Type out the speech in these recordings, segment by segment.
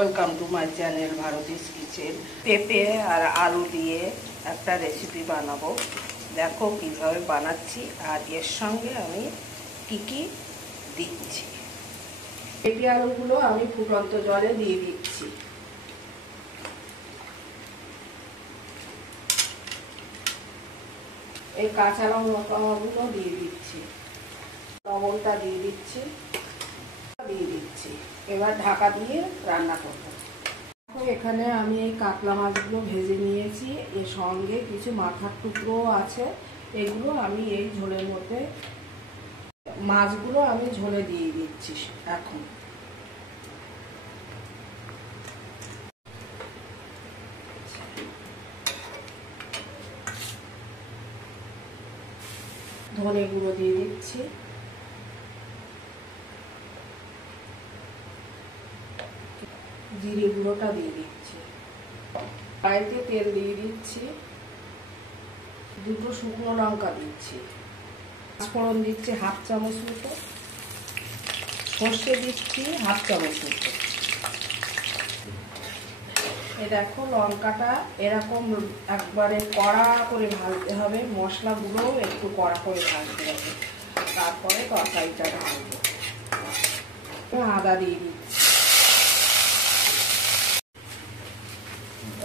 Welcome to my channel Bharati's kitchen. পেঁপে আর আলু দিয়ে একটা রেসিপি বানাবো, দেখো কীভাবে বানাচ্ছি আর এর সঙ্গে আমি কি কি দিচ্ছি। পেঁপে আলুগুলো আমি ফুটন্ত জলে দিয়ে দিচ্ছি। এই কাঁচা লঙ্কাগুলো দিয়ে দিচ্ছি, লবণটা দিয়ে দিচ্ছি, এবার ঢাকা দিয়ে রান্না করব। এখানে আমি এই কাতলা মাছগুলো ভেজে নিয়েছি, এর সঙ্গে কিছু মাথার টুকরো আছে, এগুলো আমি এই ঝোলের মধ্যে মাছগুলো আমি ঝোলে দিয়ে দিচ্ছি। এখন ধনে গুঁড়ো দিয়ে দিচ্ছি, জিরে গুঁড়োটা দিয়ে দিচ্ছি, কড়াইতে তেল দিয়ে দিচ্ছি, দুটো শুকনো লঙ্কা দিচ্ছি, পাঁচফোড়ন দিচ্ছি হাফ চামচ মতো, সর্ষে দিচ্ছি হাফ চামচ মতো। দেখো লঙ্কাটা এরকম একবারে কড়া করে ভাজতে হবে, মশলাগুলো একটু কড়া করে ভাজতে হবে, তারপরে তরকারিটা ঢালবো। আদা দিয়ে দিচ্ছি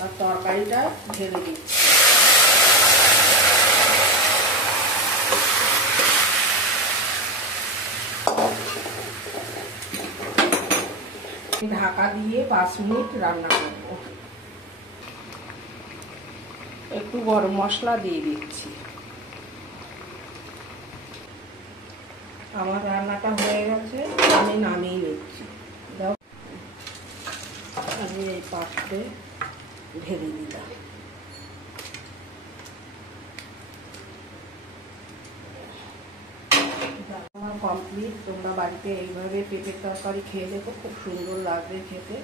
আর তরকারিটা ঢেলে দিচ্ছি। ঢাকা দিয়ে 5 মিনিট রান্না করব। একটু গরম মশলা দিয়ে দিচ্ছি। আমার রান্নাটা হয়ে গেছে, আমি নামিয়ে নিচ্ছি। আমি এই পাত্রে ঢেলে দিলাম। আমার কমপ্লিট। তোমরা বাড়িতে এইভাবে পেঁপের তরকারি খেয়ে দেখো, খুব সুন্দর লাগবে খেতে।